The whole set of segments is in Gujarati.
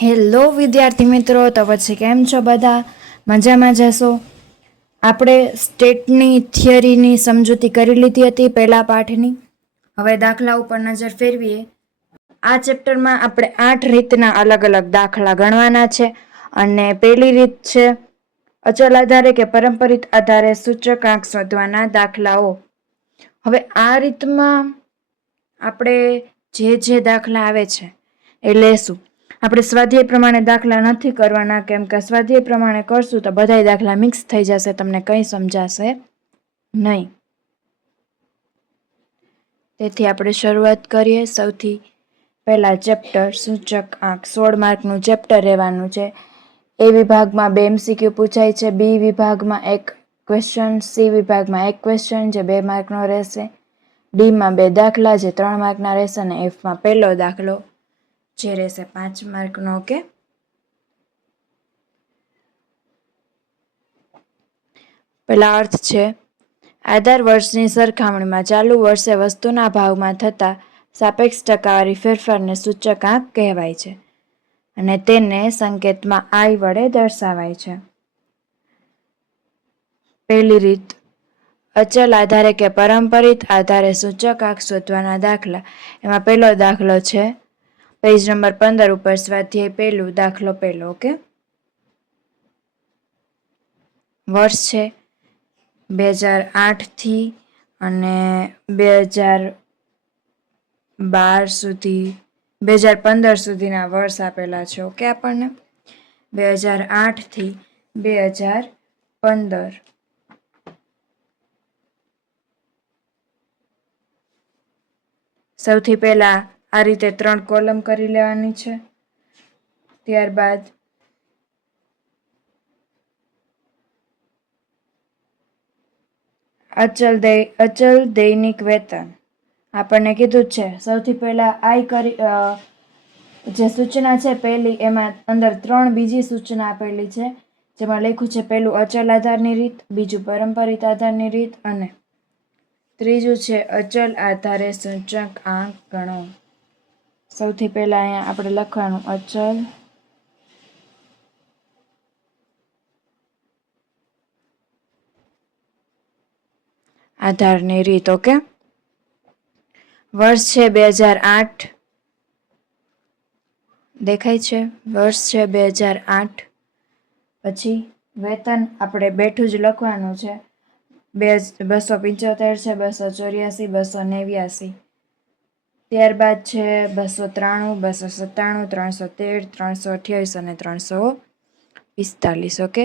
હેલો વિદ્યાર્થી મિત્રો, તો પછી કેમ છો બધા? મજામાં જશો? આપણે સ્ટેટની થિયરીની સમજૂતી કરી લીધી હતી પહેલા પાઠની. હવે દાખલા ઉપર નજર ફેરવીએ. આ ચેપ્ટરમાં આપણે 8 રીતના અલગ અલગ દાખલા ગણવાના છે. અને પહેલી રીત છે અચલ આધારે કે પરંપરિત આધારે સૂચકાંક શોધવાના દાખલાઓ. હવે આ રીતમાં આપણે જે દાખલા આવે છે એ લેશું. આપણે સ્વાધ્યાય પ્રમાણે દાખલા નથી કરવાના, કેમ કે સ્વાધ્યાય પ્રમાણે કરશું તો બધાય દાખલા મિક્સ થઈ જશે, તમને કંઈ સમજાશે નહીં. તેથી આપણે શરૂઆત કરીએ. સૌથી પહેલા ચેપ્ટર સૂચકાંક 16 માર્કનું ચેપ્ટર રહેવાનું છે. એ વિભાગમાં 2 MCQ પૂછાય છે, બી વિભાગમાં 1 ક્વેશ્ચન, સી વિભાગમાં 1 ક્વેશ્ચન જે 2 માર્કનો રહેશે, ડીમાં 2 દાખલા જે 3 માર્કના રહેશે, અને એફમાં પહેલો દાખલો જે રહેશે 5 માર્કનો. ઓકે, પહેલા અર્થ છે આધાર વર્ષની સરખામણીમાં ચાલુ વર્ષે વસ્તુના ભાવમાં થતા સાપેક્ષ ટકાવારી ફેરફારને સૂચકાંક કહેવાય છે અને તેને સંકેતમાં I વડે દર્શાવાય છે. પહેલી રીત અચલ આધારે કે પરંપરિત આધારે સૂચકાંક શોધવાના દાખલા. એમાં પહેલો દાખલો છે પેજ નંબર 15 ઉપર, સ્વાધ્યાય પહેલું, દાખલો પહેલો. ઓકે, વર્ષ છે 2008 થી અને 2012 સુધી, 2015 સુધીના વર્ષ આપેલા છે. ઓકે, આપણને 2008 થી 2015. સૌથી પહેલા આ રીતે 3 કોલમ કરી લેવાની છે. ત્યારબાદ અચલ દૈનિક વેતન આપણને કીધું છે. સૌથી પહેલા જે સૂચના છે પહેલી, એમાં અંદર 3 બીજી સૂચના આપેલી છે, જેમાં લખ્યું છે પહેલું અચલ આધારની રીત, બીજું પરંપરિત આધારની રીત અને ત્રીજું છે અચલ આધારે સૂચકાંક ગણો. સૌથી પહેલા અહીંયા આપણે લખવાનું અચલ આધારની રીત. ઓકે, વર્ષ છે 2008, દેખાય છે? વર્ષ છે 2008. પછી વેતન આપણે બેઠું જ લખવાનું છે, 275 છે, 284, 289. ત્યારબાદ છે 293, 297, 313, 328 અને 345. ઓકે,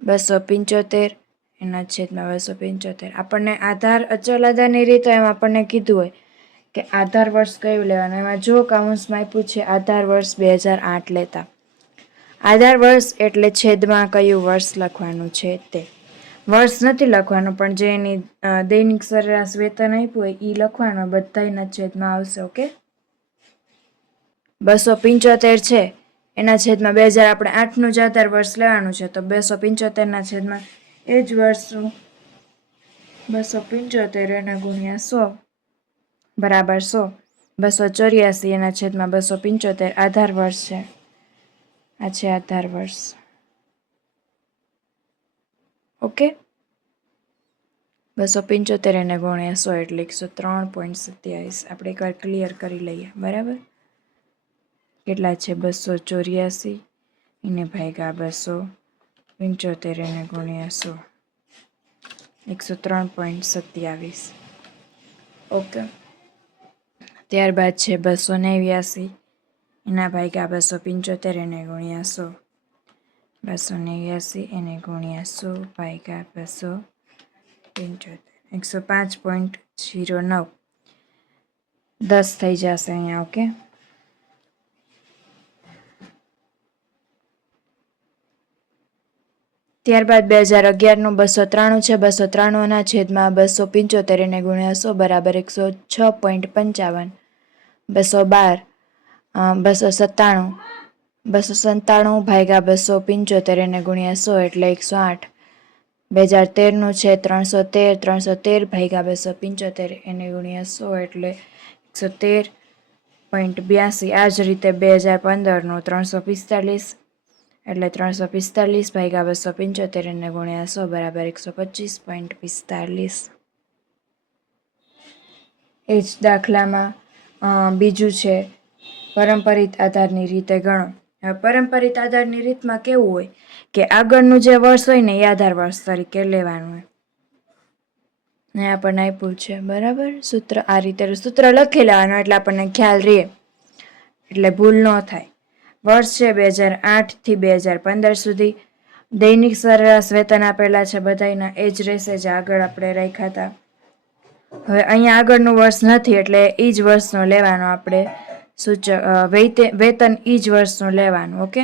275 એના છેદમાં 275. આપણને આધાર અચલ આધારની રીત એમ આપણને કીધું હોય કે આધાર વર્ષ કયું લેવાનું. એમાં જો કાઉન્સમાં આપ્યું છે આધાર વર્ષ 2008 લેતા. આધાર વર્ષ એટલે છેદમાં કયું વર્ષ લખવાનું છે તે. વર્ષ નથી લખવાનું, પણ જે એની દૈનિક સરેરાશ વેતન આપ્યું હોય એ લખવાનું, બધાના છેદમાં આવશે. ઓકે, 275 છે એના છેદમાં 2000, આપણે 8નું જ આધાર વર્ષ લેવાનું છે, તો 275ના છેદમાં એ જ વર્ષનું 275 એને ગુણ્યા 100 બરાબર 100. 284 એના છેદમાં 275 આધાર વર્ષ છે. આ છે આધાર વર્ષ. ઓકે, 275 એને ગુણ્યા 100 એટલે 103.27. આપણે એકવાર ક્લિયર કરી લઈએ. બરાબર, કેટલા છે? 284 એને ભાગ્યા 275 એને ગુણ્યા 100, 103.27. ઓકે, ત્યારબાદ છે 289 એના ભાગ્યા 275 એને ગુણ્યા 100, 289 એને ગુણ્યા 100 ભાગ્યા 275, 105.09, 10 થઈ જશે અહીંયા. ઓકે, ત્યારબાદ 2011નું 293 છે, 293ના છેદમાં 275 એને ગુણ્યા 100 બરાબર 106.55, 212, 297, 297 ભાગ્યા 275 એને ગુણ્યા 100 એટલે 108. 2013નું છે 313, 313 ભાગ્યા 275 એને ગુણ્યા 100 એટલે 1.82. આ જ રીતે 2015નું 345 એટલે 345 ભાગ્યા 275 એને ગુણ્યા 100 બરાબર 125.45. એ જ દાખલામાં બીજું છે પરંપરિત આધારની રીતે ગણો. હવે પરંપરિત આધારની રીતમાં કેવું હોય કે આગળનું જે વર્ષ હોય ને એ આધાર વર્ષ તરીકે લેવાનું હોય. ને આપણને આપ્યું છે બરાબર સૂત્ર. આ રીતે સૂત્ર લખી લેવાનું એટલે આપણને ખ્યાલ રહે, એટલે ભૂલ ન થાય. વર્ષ છે 2008 થી 2015 સુધી. દૈનિક સરેરાશ વેતન આપેલા છે બધાના, એ જ રહેશે જે આગળ આપણે રાખ્યા હતા. હવે અહીંયા આગળનું વર્ષ નથી એટલે એ જ વર્ષનો લેવાનો આપણે સૂચક વેતન એ જ વર્ષનું લેવાનું. ઓકે,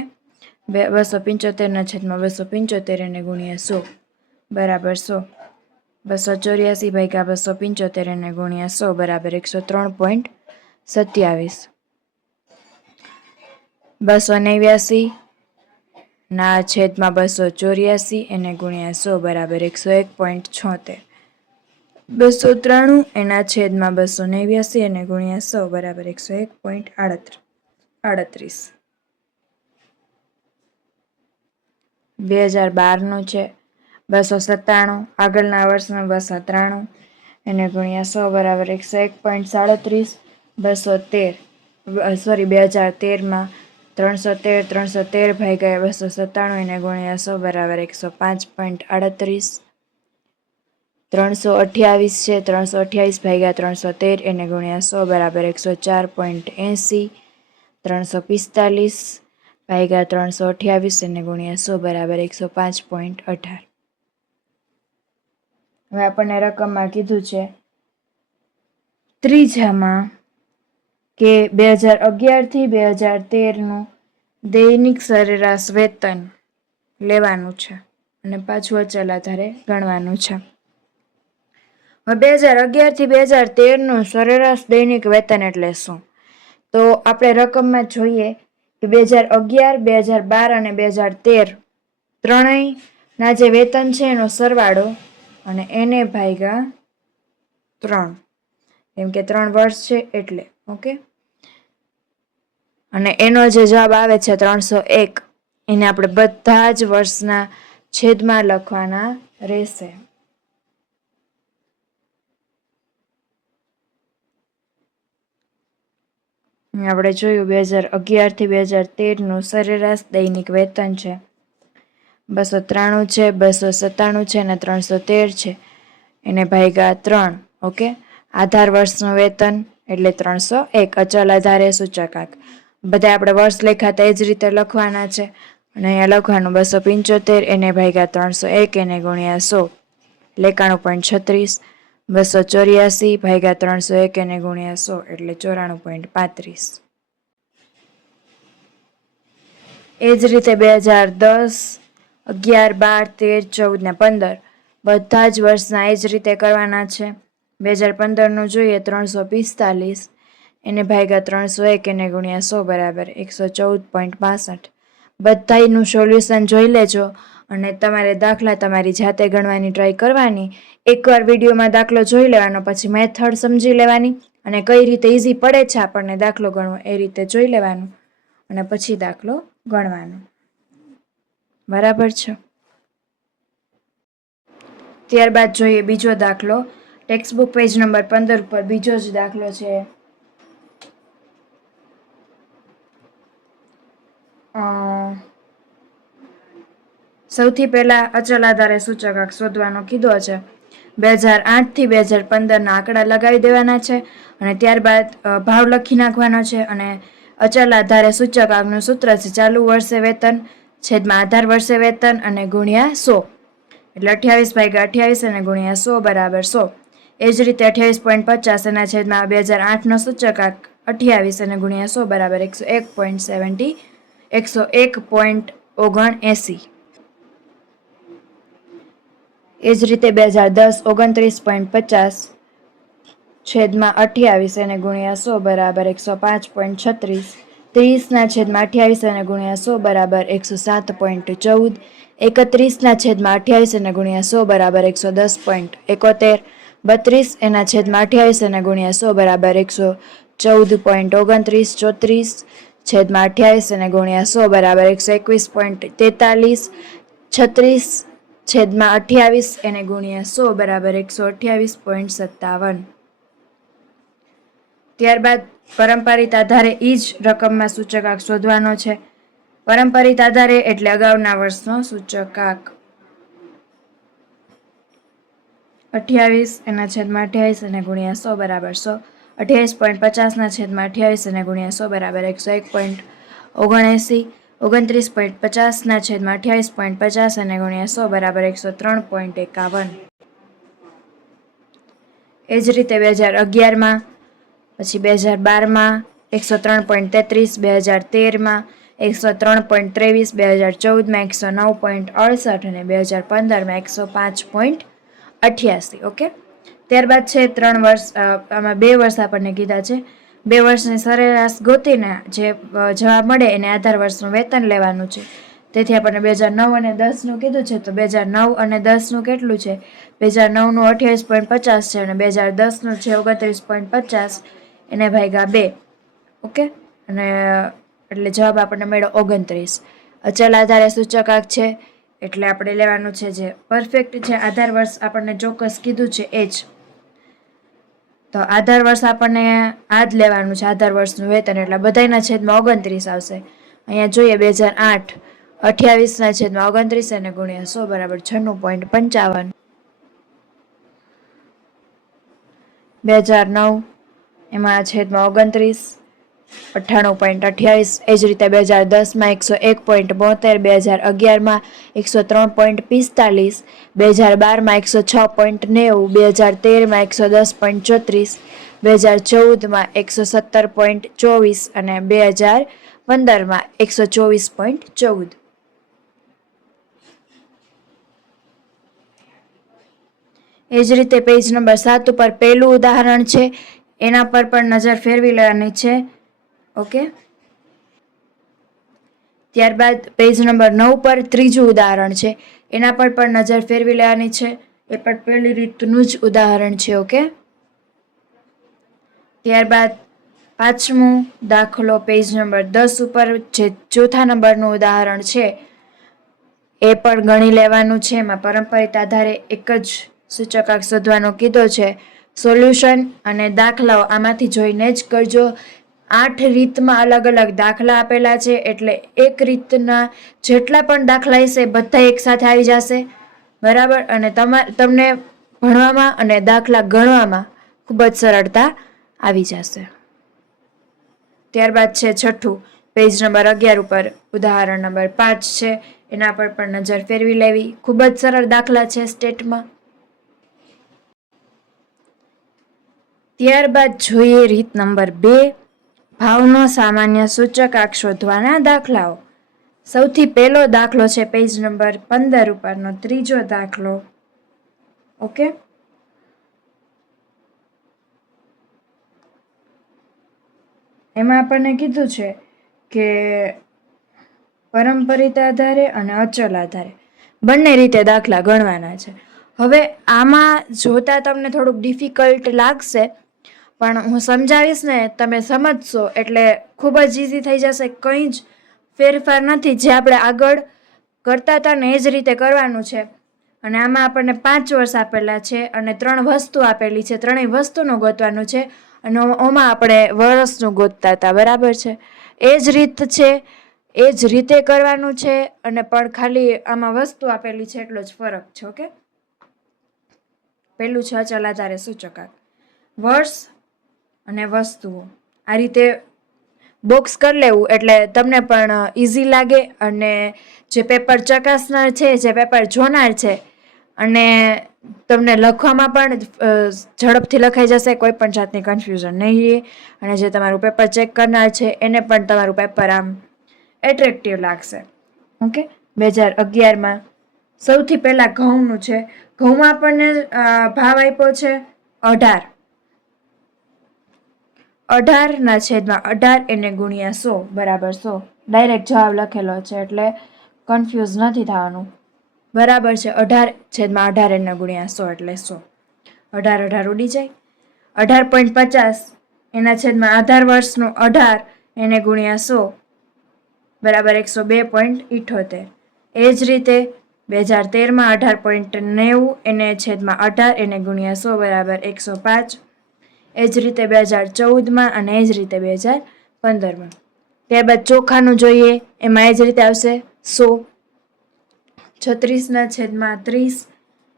275/275 એને ગુણ્યા 100 બરાબર 100. 284 ભાગ્યા 275 એને ગુણ્યા 100 બરાબર 103.27. 289 ના છેદમાં 284 એને ગુણ્યા 100 બરાબર 101.76. 293 એના છેદમાં 289 એને ગુણ્યા 100 બરાબર 101.38. 2012નું છે 297, આગળના વર્ષમાં 293 એને ગુણ્યા 100 બરાબર 101.37. 2013માં 313 ભાગ્યા 297 એને ગુણ્યા 100 બરાબર 105.38. 328 છે 328 ભાગ્યા 313 એને ગુણ્યા 100 બરાબર 104.80. 345 ભાગ્યા 328 એને ગુણ્યા 100 બરાબર 105.18. હવે આપણને રકમમાં કીધું છે ત્રીજામાં કે 2011 થી 2013નું દૈનિક સરેરાશ વેતન લેવાનું છે અને પાછું અચલ આધારે ગણવાનું છે. હવે 2011 થી 2013નું સરેરાશ દૈનિક વેતન એટલે શું? તો આપણે રકમમાં જોઈએ કે 2011, 2012 અને 2013 ત્રણેયના જે વેતન છે એનો સરવાળો અને એને ભાગ્યા 3, કેમ કે 3 વર્ષ છે એટલે. ઓકે, અને એનો જે જવાબ આવે છે 301 એને આપણે બધા જ વર્ષના છેદમાં લખવાના રહેશે. આપણે જોયું 2011 થી 2013નું સરેરાશ દૈનિક વેતન છે 293 છે, 297 છે અને 313 છે એને ભાગ્યા 3. ઓકે, આધાર વર્ષનું વેતન એટલે 301. અચલ આધારે સૂચકાંક બધા આપણે વર્ષ લખ્યા એ જ રીતે લખવાના છે અને અહીંયા લખવાનું 275 એને ભાગ્યા 301 એને ગુણ્યા 100 91.36. 284 ભાગ્યા 301 એને ગુણ્યા 100 એટલે 94.35. એ જ રીતે 2010, 11, 12, 13, 14 ને 15 બધા જ વર્ષના એ જ રીતે કરવાના છે. 2015નું જોઈએ 345 એને ભાગ્યા 301 એને ગુણ્યા 100 બરાબર 114.65. બધાનું સોલ્યુશન જોઈ લેજો અને તમારે દાખલા તમારી જાતે ગણવાની ટ્રાય કરવાની. એકવાર વિડીયોમાં દાખલો જોઈ લેવાનો, પછી મેથડ સમજી લેવાની અને કઈ રીતે ઇઝી પડે છે આપણને દાખલો ગણવો એ રીતે જોઈ લેવાનું અને પછી દાખલો ગણવાનો. બરાબર છે. ત્યારબાદ જોઈએ બીજો દાખલો. ટેક્સ્ટબુક પેજ નંબર 15 ઉપર બીજો જ દાખલો છે. સૌથી પહેલા અચલ આધારે સૂચકાંક શોધવાનો કીધો છે. 2008 થી 2015ના આંકડા લગાવી દેવાના છે અને ત્યારબાદ ભાવ લખી નાખવાનો છે અને અચલ આધારે સૂચકાંકનું સૂત્ર છે ચાલુ વર્ષે વેતન છેદમાં આધાર વર્ષે વેતન અને ગુણ્યા 100 એટલે 28 ભાગ્યા 28 અને ગુણ્યા 100 બરાબર 100. એ જ રીતે 28.50 એના છેદમાં 2008નો સૂચકાંક 28 અને ગુણ્યા 100 બરાબર 101.79. એ જ રીતે 2010 29.50 છેદમાં 28 અને ગુણ્યા 100 બરાબર 105.36. 30ના છેદમાં 28 અને ગુણ્યા 100 બરાબર 107.14. 31ના છેદમાં 28 અને ગુણ્યા 100 બરાબર 110.71. 32 એના છેદમાં 28 અને ગુણ્યા 100 બરાબર 14.29, 34 છેદમાં 28 અને ગુણ્યા 100 બરાબર 121.43, 36 છેદમાં 28 એને ગુણ્યા 100 બરાબર 128.57. ત્યારબાદ પરંપરિત આધારે એ જ રકમમાં સૂચકાંક શોધવાનો છે. પરંપરિત આધારે એટલે અગાઉના વર્ષનો સૂચકાંક. 28 એના છેદમાં 28 અને ગુણ્યા 100 બરાબર 100. 28.50 ના છેદમાં 28 અને ગુણ્યા 100 બરાબર 101.79. 29.50 ના છેદમાં 28.50 અને ગુણ્યા 100 બરાબર 103.51. એ જ રીતે 2011માં, પછી 2012માં 103.33, 2013માં 103.23, 2014માં 109.68 અને 2015માં 105.88. ઓકે. ત્યારબાદ છે 3 વર્ષ, આમાં 2 વર્ષ આપણને કીધા છે. 2 વર્ષની સરેરાશ ગોતીને જે જવાબ મળે એને આધાર વર્ષનું વેતન લેવાનું છે. તેથી આપણને 2009 અને 10નું કીધું છે, તો 2009 અને 10નું કેટલું છે? 2009નું 28.50 છે અને 2010નું છે 29.50, એને ભાગ્યા 2. ઓકે. અને એટલે જવાબ આપણને મળ્યો 29. અચલ આધારે સૂચકાંક છે એટલે આપણે લેવાનું છે જે પરફેક્ટ છે આધાર વર્ષ આપણને ચોક્કસ કીધું છે એ જ. તો આધાર વર્ષ આપણને આ જ લેવાનું છે, આધાર વર્ષનું વેતન, એટલે બધાના છેદમાં 29 આવશે. અહીંયા જોઈએ 2008 28 છેદમાં 29 અને ગુણ્યા 100 બરાબર 96.55. 2009 એમાં છેદમાં 29 98.28. એ જ રીતે 2010માં 101.72, 2011માં 103.45, 2012માં 106.90, 2013માં 110.34, 2014માં 117.24 અને 2015માં 124.14. એ જ રીતે પેજ નંબર 7 ઉપર પહેલું ઉદાહરણ છે, એના પર પણ નજર ફેરવી લેવાની છે. ઓકે. ત્યારબાદ પેજ નંબર 9 પર ત્રીજું ઉદાહરણ છે, એના પર પણ નજર ફેરવી લેવાની છે. એ પણ પહેલી રીતનું જ ઉદાહરણ છે. ઓકે. ત્યારબાદ પાંચમું દાખલો પેજ નંબર 10 ઉપર જે ચોથા નંબરનું ઉદાહરણ છે એ પણ ગણી લેવાનું છે. એમાં પરંપરિત આધારે એક જ સૂચકાંક શોધવાનો કીધો છે. સોલ્યુશન અને દાખલાઓ આમાંથી જોઈને જ કરજો. 8 રીતમાં અલગ અલગ દાખલા આપેલા છે, એટલે એક રીતના જેટલા પણ દાખલા હશે બધા એક સાથે આવી જશે, બરાબર. અને તમને ભણવામાં અને દાખલા ગણવામાં ખૂબ જ સરળતા આવી જશે. ત્યારબાદ છે છઠ્ઠું પેજ નંબર 11 ઉપર ઉદાહરણ નંબર 5 છે, એના પર પણ નજર ફેરવી લેવી. ખૂબ જ સરળ દાખલા છે સ્ટેટમાં. ત્યારબાદ જોઈએ રીત નંબર 2, ભાવનો સામાન્ય સૂચકાંક શોધવાના દાખલાઓ. સૌથી પહેલો દાખલો છે પેજ નંબર 15 ઉપરનો ત્રીજો દાખલો. ઓકે. એમાં આપણને કીધું છે કે પરંપરિત આધારે અને અચલ આધારે બંને રીતે દાખલા ગણવાના છે. હવે આમાં જોતા તમને થોડુંક ડિફિકલ્ટ લાગશે, પણ હું સમજાવીશ ને તમે સમજશો એટલે ખૂબ જ ઇઝી થઈ જશે. કંઈ જ ફેરફાર નથી, જે આપણે આગળ કરતા હતા ને એ જ રીતે કરવાનું છે. અને આમાં આપણને 5 વર્ષ આપેલા છે અને 3 વસ્તુ આપેલી છે. ત્રણેય વસ્તુનું ગોતવાનું છે અને ઓમાં આપણે વર્ષનું ગોતતા હતા, બરાબર છે. એ જ રીત છે, એ જ રીતે કરવાનું છે, અને પણ ખાલી આમાં વસ્તુ આપેલી છે એટલો જ ફરક છે. ઓકે. પહેલું છે અચલ આધારે સૂચકાંક. વર્ષ અને વસ્તુઓ આ રીતે બોક્સ કરી લેવું એટલે તમને પણ ઇઝી લાગે, અને જે પેપર ચકાસનાર છે, જે પેપર જોનાર છે, અને તમને લખવામાં પણ ઝડપથી લખાઈ જશે, કોઈ પણ જાતની કન્ફ્યુઝન નહીં રહે. અને જે તમારું પેપર ચેક કરનાર છે એને પણ તમારું પેપર આમ એટ્રેક્ટિવ લાગશે. ઓકે. 2011માં સૌથી પહેલાં ઘઉંનું છે. ઘઉંમાં આપણને ભાવ આપ્યો છે 18. 18/18 એને ગુણ્યા 100 બરાબર 100. ડાયરેક્ટ જવાબ લખેલો છે એટલે કન્ફ્યુઝ નથી થવાનું, બરાબર છે. 18/18 એને ગુણ્યા 100 એટલે 100. 18 ઉડી જાય. 18.50 એના છેદમાં આધાર વર્ષનું 18 એને ગુણ્યા 100 બરાબર 102.78. એ જ રીતે 2013માં 18.90 એને છેદમાં 18 એને ગુણ્યા 100 બરાબર 105. એ જ રીતે 2014માં અને એ જ રીતે 2015માં. ત્યારબાદ ચોખાનું જોઈએ, એમાં એ જ રીતે આવશે 100. 36/30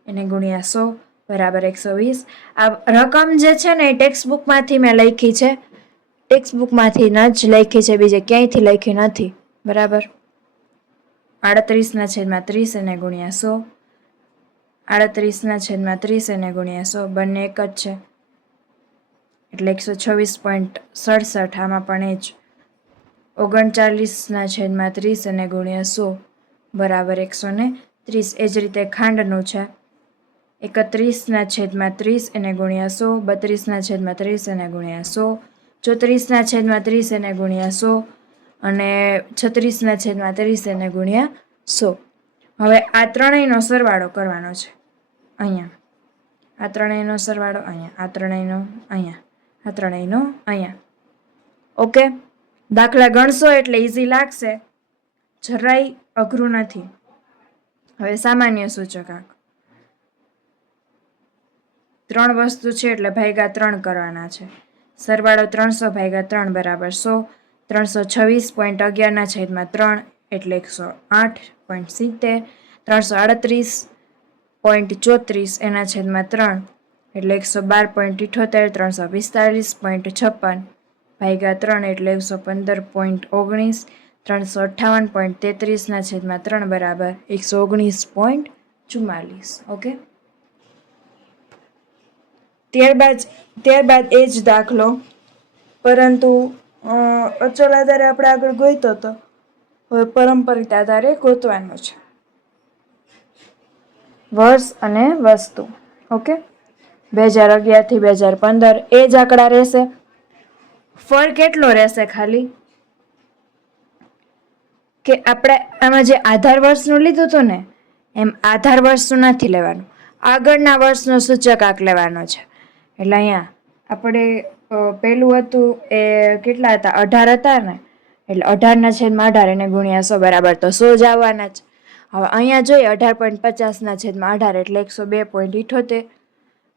એને ગુણ્યા 100 બરાબર 120. આ રકમ જે છે ને એ ટેક્સ્ટ બુકમાંથી મેં લખી છે, ટેક્સ્ટ બુકમાંથી જ લખી છે, બીજે ક્યાંયથી લખી નથી. બરાબર. 38/30 એને ગુણ્યા 100. 38/30 એને ગુણ્યા 100 બંને એક જ છે એટલે 126.67. આમાં પણ એ જ. 39/30 એને ગુણ્યા 100 બરાબર 130. એ જ રીતે ખાંડનું છે 31/30 એને ગુણ્યા 100. 32/30 એને ગુણ્યા 100. 34/30 એને ગુણ્યા 100 અને 36/30 એને ગુણ્યા 100. હવે આ ત્રણેયનો સરવાળો કરવાનો છે. અહીંયા આ ત્રણેયનો સરવાળો, અહીંયા આ ત્રણેયનો, અહીંયા આ ત્રણેયનો, અહીંયા. ઓકે, દાખલા ગણશો એટલે ઇઝી લાગશે, જરાય અઘરું નથી. હવે સામાન્ય સૂચકાંક 3 વસ્તુ છે એટલે ભાગ્યા 3 કરવાના છે. સરવાળો 300/3 બરાબર 100. 326.11/3 એટલે 108.70. 338.34 એના છેદમાં 3 એટલે 112.78. 345.56 ભાગ્યા 3 એટલે 115.19. 358.33 છેદમાં 3 બરાબર 119.44. ઓકે, ત્યારબાદ એ જ દાખલો, પરંતુ અચળ આધારે આપણે આગળ ગોઈતો હતો, હવે પરંપરિત આધારે ગોતવાનો છે. વર્ષ અને વસ્તુ. ઓકે, 2011 થી 2015 એ જ આંકડા રહેશે. ફરક એટલો રહેશે ખાલી કે આપણે આમાં જે આધાર વર્ષનું લીધું હતું ને, એમ આધાર વર્ષનું નથી લેવાનું, આગળના વર્ષનો સૂચકાંક લેવાનો છે. એટલે અહીંયા આપણે પેલું હતું એ કેટલા હતા, 18 હતા ને, એટલે 18/18 એને ગુણ્યા 100 બરાબર તો 100 જ આવવાના જ. હવે અહીંયા જોઈએ 18.50/18 એટલે 102.78.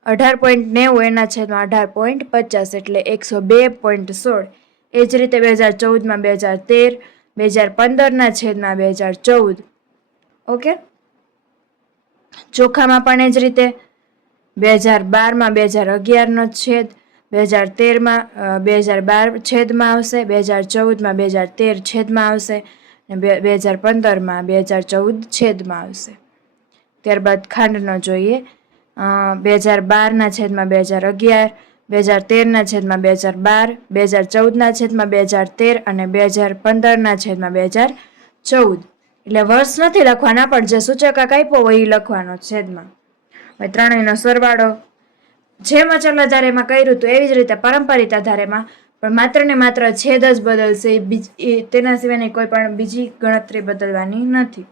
18.90 એના છેદમાં 18.50 એટલે 102.16. એ જ રીતે 2014માં 2013, 2015ના છેદમાં 2014. ઓકે, ચોખામાં પણ એ જ રીતે 2012માં 2011નો છેદ, 2013માં 2012 છેદમાં આવશે, 2014માં 2013 છેદમાં આવશે, 2015માં 2014 છેદમાં આવશે. ત્યારબાદ ખાંડનો જોઈએ, 2012ના છેદમાં 2011, 2013ના છેદમાં 2012, 2014ના છેદમાં 2013 અને 2015ના છેદમાં 2014. એટલે વર્ષ નથી લખવાના, પણ જે સૂચકાંક આપ્યો હોય એ લખવાનો છેદમાં. હવે ત્રણેયનો સરવાળો જેમ અચળ આધારેમાં કર્યું હતું એવી જ રીતે પરંપરિત આધારેમાં પણ માત્ર ને માત્ર છેદ જ બદલશે, તેના સિવાયની કોઈ પણ બીજી ગણતરી બદલવાની નથી.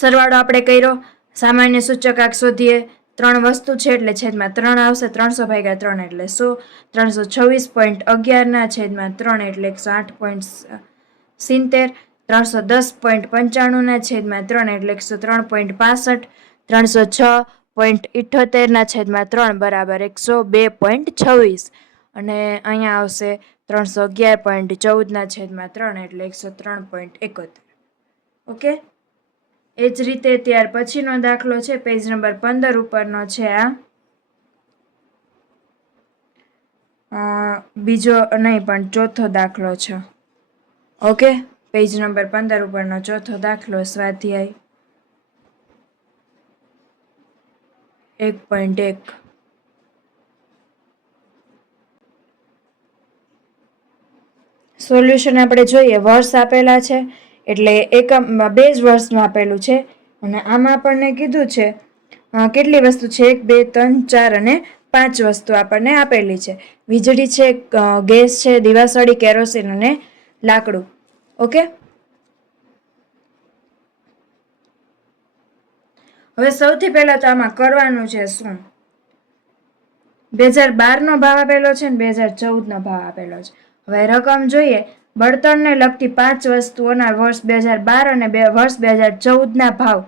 સરવાળો આપણે કર્યો, સામાન્ય સૂચકાંક શોધીએ. 3 વસ્તુ છે એટલે છેદમાં 3 આવશે. 300/3 એટલે 100. 326.11 છેદમાં 3 એટલે 108.70. 310.95 છેદમાં 3 એટલે 103.65. 306.78 છેદમાં 3 બરાબર 102.26. અને અહીંયા આવશે 311.14 છેદમાં 3 એટલે 103.71. ઓકે, એ જ રીતે ત્યાર પછીનો દાખલો છે પેજ નંબર 15 ઉપરનો છે. આ બીજો નહીં પણ ચોથો દાખલો છે. ઓકે, પેજ નંબર 15 ઉપરનો ચોથો દાખલો, સ્વાધ્યાય 1.1. સોલ્યુશન આપણે જોઈએ. વર્ષ આપેલા છે એટલે એકમ 2 જ વર્ષનું આપેલું છે અને આમાં આપણને કીધું છે કેટલી વસ્તુ છે, 1, 2, 3, 4 અને 5 વસ્તુ આપણને આપેલી છે. વીજળી છે, ગેસ છે, દિવાસળી, કેરોસીન અને લાકડું. ઓકે, હવે સૌથી પહેલા તો આમાં કરવાનું છે શું, 2012નો ભાવ આપેલો છે ને 2014નો ભાવ આપેલો છે. હવે રકમ જોઈએ. બળતણને લગતી 5 વસ્તુઓના વર્ષ 2012 અને વર્ષ 2014ના ભાવ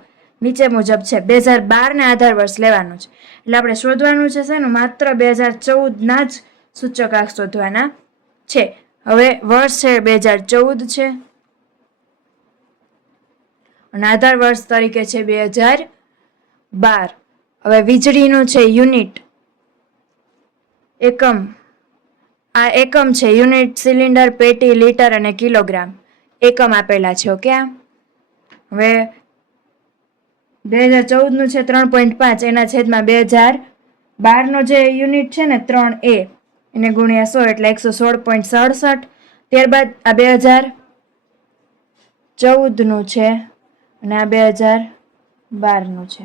નીચે મુજબ છે. 2012ને આધાર વર્ષ લેવાનું છે. એટલે આપણે શોધવાનું છે શેનું? માત્ર 2014ના જ સૂચકાંક શોધવાના છે. હવે વર્ષ છે 2014 છે અને આધાર વર્ષ તરીકે છે 2012. હવે વીજળીનું છે યુનિટ, એકમ. આ એકમ છે યુનિટ, સિલિન્ડર, પેટી, લીટર અને કિલોગ્રામ એકમ આપેલા છે. ઓકે. હવે 2014નું છે 3.5, એના છેદમાં 2012નો જે યુનિટ છે ને 3A એને ગુણ્યા 100 એટલે 116.67. ત્યારબાદ આ 2014નું છે અને આ 2012નું છે.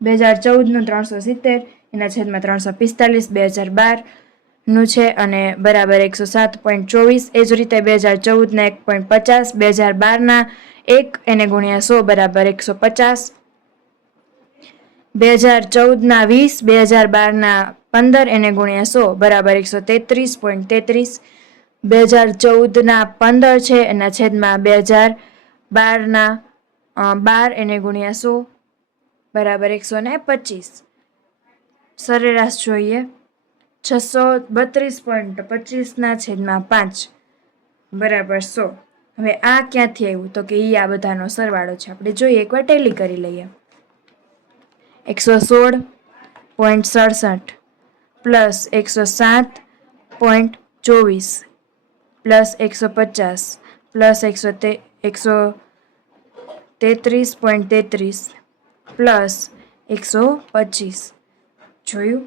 2014નું 370 એના છેદમાં 345, 2012નું છે અને બરાબર 107.24. એ જ રીતે 2014ના 1.50, 2012ના 1 એને ગુણ્યા 100 બરાબર 150. 2014ના 20, 2012ના 15 એને ગુણ્યા 100 બરાબર 133.33. 2014ના 15 છે એના છેદમાં 2012ના 12 એને ગુણ્યા 100 બરાબર 125. સરેરાશ જોઈએ 632.25ના છેદમાં 5 બરાબર 100. હવે આ ક્યાંથી આવ્યું? તો કે આ બધાનો સરવાળો છે. આપણે જોઈએ, એકવાર ટેલી કરી લઈએ. 116.67 પ્લસ 107.24 પ્લસ 150 પ્લસ 133.33 પ્લસ 125. જોયું?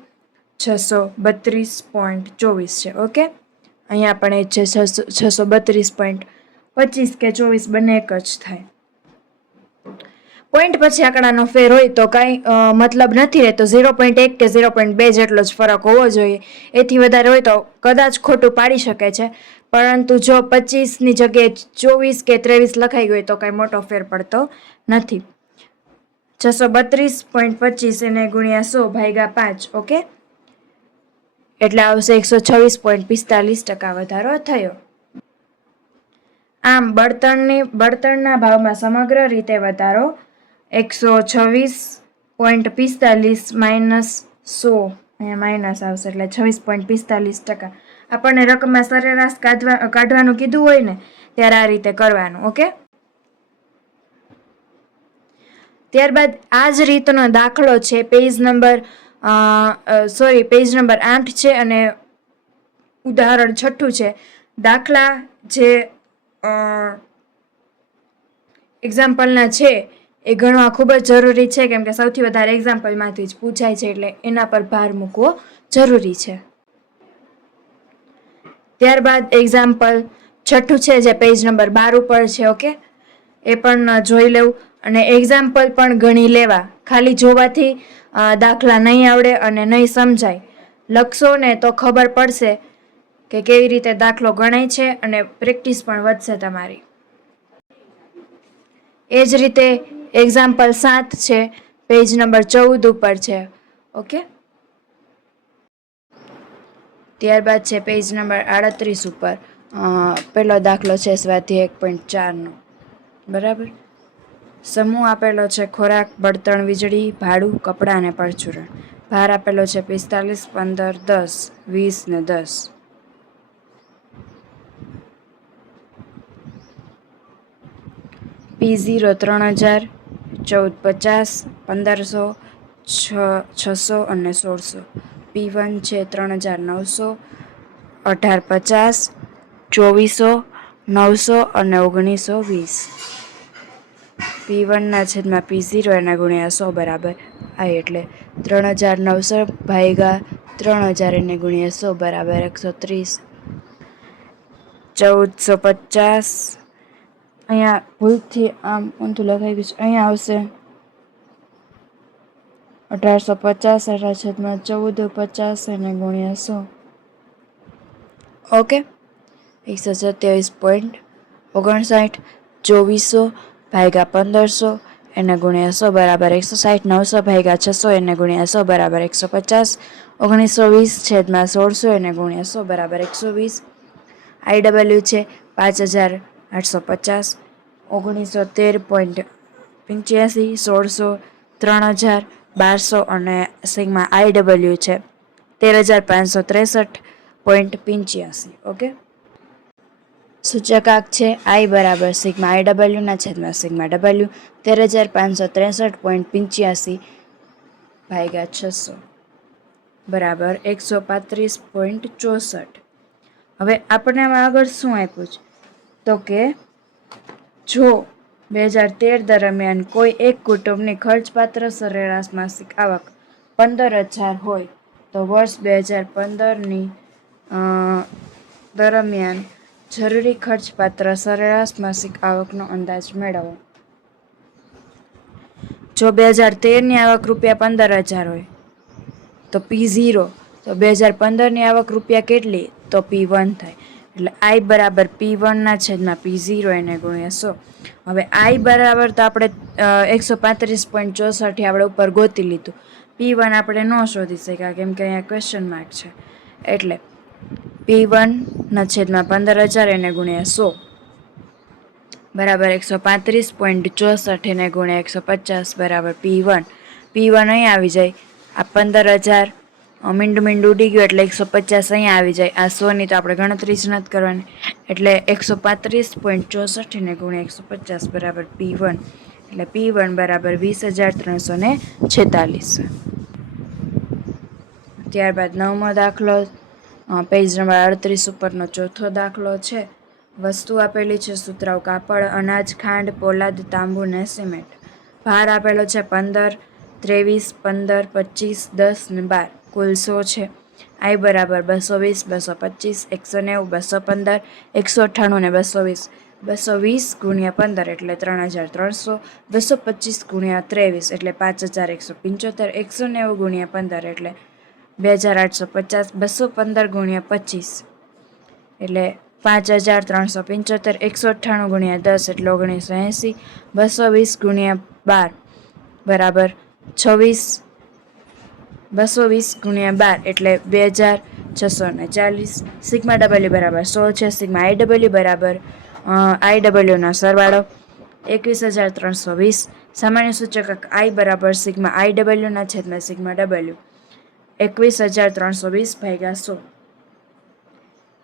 632.24 છે. ઓકે. અહીંયા પણ એ છે 632.25 કે 24 બંને એક જ થાય. પોઈન્ટ પછી આંકડાનો ફેર હોય તો કાંઈ મતલબ નથી રહેતો. 0.1 કે 0.2 જેટલો જ ફરક હોવો જોઈએ. એથી વધારે હોય તો કદાચ ખોટું પાડી શકે છે, પરંતુ જો 25ની જગ્યાએ 24 કે 23 લખાઈ ગયું તો કાંઈ મોટો ફેર પડતો નથી. 632.25 એને ગુણ્યા 100 ભાગ્યા 5. ઓકે. એટલે આવશે 126.45% વધારો થયો. આમ બળતણના ભાવમાં સમગ્ર રીતે વધારો 126.45 માઇનસ 100, અહીંયા માઇનસ આવશે એટલે 26.45%. આપણને રકમમાં સરેરાશ કાઢવાનું કીધું હોય ને ત્યારે આ રીતે કરવાનું. ઓકે. ત્યારબાદ આ જ રીતનો દાખલો છે. પેજ નંબર 8 છે અને ઉદાહરણ 6 છે. દાખલા જે એક્ઝામ્પલના છે એ ગણવા ખૂબ જ જરૂરી છે, કેમ કે સૌથી વધારે એક્ઝામ્પલમાંથી જ પૂછાય છે, એટલે એના પર ભાર મૂકવો જરૂરી છે. ત્યારબાદ એક્ઝામ્પલ 6 છે જે પેજ નંબર 12 ઉપર છે. ઓકે. એ પણ જોઈ લેવું અને એક્ઝામ્પલ પણ ગણી લેવા. ખાલી જોવાથી દાખલા નહીં આવડે અને નહીં સમજાય. લખશો ને તો ખબર પડશે કે કેવી રીતે દાખલો ગણાય છે અને પ્રેક્ટિસ પણ વધશે તમારી. એ જ રીતે એક્ઝામ્પલ 7 છે, પેજ નંબર 14 ઉપર છે. ઓકે. ત્યારબાદ છે પેજ નંબર 38 ઉપર પહેલો દાખલો છે સ્વાધ્યાય 1.4નો. બરાબર. સમૂહ આપેલો છે ખોરાક, બળતણ, વીજળી, ભાડું, કપડાં અને પરચુરણ. ભાર આપેલો છે 45, 15, 10, 20 ને 10. P0 3000, 1450, 1500, 600 અને 1600. P1 છે 3900, 1850, 2400, 900 અને 1920. P1 ના છેદમાં P0 એના ગુણ્યા 100 બરાબર એટલે 3900 ભાગ્યા 3000 એને ગુણ્યા 100 બરાબર 130. 1450, અહીંયા ભૂલથી આમ ઊંધું લખાઈ ગયું છે, અહીંયા આવશે 1850 એના છેદમાં 1450 એને ગુણ્યા 100. ઓકે. 127.59. 2400 ભાગ્યા 1500 એને ગુણ્યા 100 બરાબર 160. 900 ભાગ્યા 600 એને ગુણ્યા 100 બરાબર 150. 1920 છેદમાં 1600 એને ગુણ્યા 100 બરાબર 120. IW છે 5850. 1913.85. 1600, 3000, 1200 અને સિગ્મા IW છે 13563.85. ઓકે, સૂચકાંક છે I બરાબર સિગ્મા IW ના છેદમાં સિગ્મા W 13563.85 ભાગ્યા 600 બરાબર 135.64. હવે આપણને આમાં આગળ શું આપ્યું છે તો કે જો 2013 દરમિયાન કોઈ એક કુટુંબની ખર્ચપાત્ર સરેરાશ માસિક આવક 15,000 હોય તો વર્ષ 2015ની દરમિયાન જરૂરી ખર્ચપાત્ર સરેરાશ માસિક આવકનો અંદાજ મેળવો. જો 2013ની આવક ₹15,000 હોય તો P0, તો 2015ની આવક રૂપિયા કેટલી તો P1 થાય. એટલે I બરાબર P1 ના છેદમાં P0 એને ગુણ્યા 100. હવે I બરાબર તો આપણે 135.64 આપણે ઉપર ગોતી લીધું. P1 આપણે ન શોધી શક્યા કેમ કે અહીંયા ક્વેશ્ચન માર્ક છે. એટલે P1 ના છેદમાં 15,000 એને ગુણ્યા 100 બરાબર 135.64 એને ગુણ્યા 150 બરાબર P1. P1 અહીં આવી જાય. આ 15,000 મીંડું ઉડી ગયું એટલે 150 અહીંયા આવી જાય. આ 100ની તો આપણે ગણતરી જ નથી કરવાની. એટલે 135.64 એને ગુણ્યા 150 બરાબર P1. એટલે P1 બરાબર 20,346. ત્યારબાદ 9મો દાખલો, પેજ નંબર 38 ઉપરનો ચોથો દાખલો છે. વસ્તુ આપેલી છે સુતરાઉ કાપડ, અનાજ, ખાંડ, પોલાદ, તાંબુ ને સિમેન્ટ. ભાર આપેલો છે 15, 23, 15, 25, 10 ને 12. કુલ 100 છે. I બરાબર 220, 225, 190, 215, 198 ને 220. 220 ગુણ્યા 15 એટલે 3,300. 225 ગુણ્યા 23 એટલે 5,175. 190 ગુણ્યા 15 એટલે 2,850. 215 ગુણ્યા 25 એટલે 5,375. 198 ગુણ્યા 10 એટલે 1,980. 220 ગુણ્યા 12 બરાબર 26. 220 ગુણ્યા 12 એટલે 2,640. સિગ્મા W બરાબર 100 છે. સિગ્મા IW બરાબર IWનો સરવાળો 21,320. સામાન્ય સૂચકાંક I બરાબર સિગ્મા IW ના છેદમાં સિગ્મા W 21,320 ભાગ્યા 100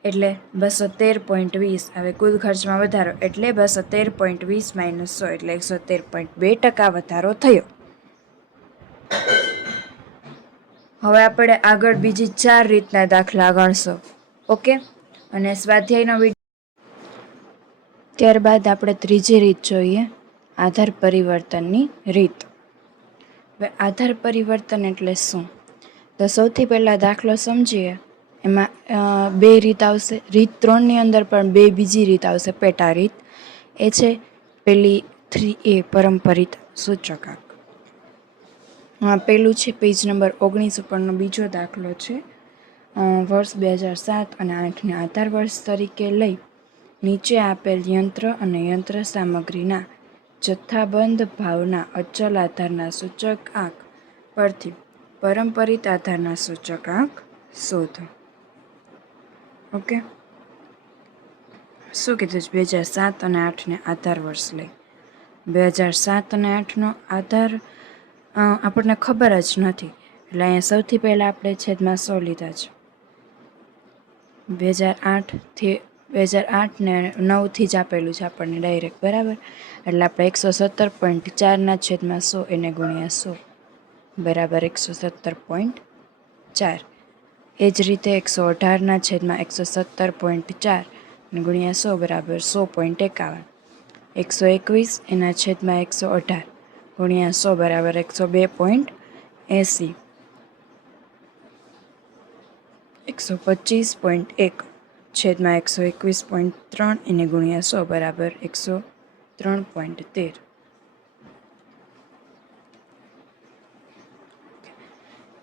એટલે 213.20. હવે કુલ ખર્ચમાં વધારો એટલે 213.20 માઇનસ 100 એટલે 113.2% વધારો થયો. હવે આપણે આગળ બીજી 4 રીતના દાખલા ગણશો. ઓકે, અને સ્વાધ્યાયનો ત્યારબાદ આપણે ત્રીજી રીત જોઈએ, આધાર પરિવર્તનની રીત. હવે આધાર પરિવર્તન એટલે શું? તો સૌથી પહેલાં દાખલો સમજીએ. એમાં 2 રીત આવશે. રીત 3ની અંદર પણ 2 બીજી રીત આવશે, પેટા રીત. એ છે પેલી 3A પરંપરિત સૂચકાંક. પેલું છે પેજ નંબર 19 ઉપરનો બીજો દાખલો છે. વર્ષ 2007 અને 8ને આધાર વર્ષ તરીકે લઈ નીચે આપેલ યંત્ર અને યંત્ર સામગ્રીના જથ્થાબંધ ભાવના અચલ આધારના સૂચકાંક પરથી પરંપરિત આધારના સૂચકાંક શોધો. ઓકે, શું કીધું છે? 2007 અને 8ને આધાર વર્ષ લઈ. 2007 અને 8નો આધાર આપણને ખબર જ નથી એટલે અહીંયા સૌથી પહેલાં આપણે છેદમાં 100 લીધા છે. 2008 ને 9થી જ આપેલું છે આપણને ડાયરેક્ટ, બરાબર. એટલે આપણે 117.4 ના છેદમાં 100 એને ગુણ્યા 100 બરાબર 117.4. એ જ રીતે 118 ના છેદમાં 117.4 અને ગુણ્યા 100 બરાબર 100.51. 121 એના છેદમાં 118 ગુણ્યા 100 બરાબર 102.80. 125.1 છેદમાં 121.3 એને ગુણ્યા 100 બરાબર 103.13.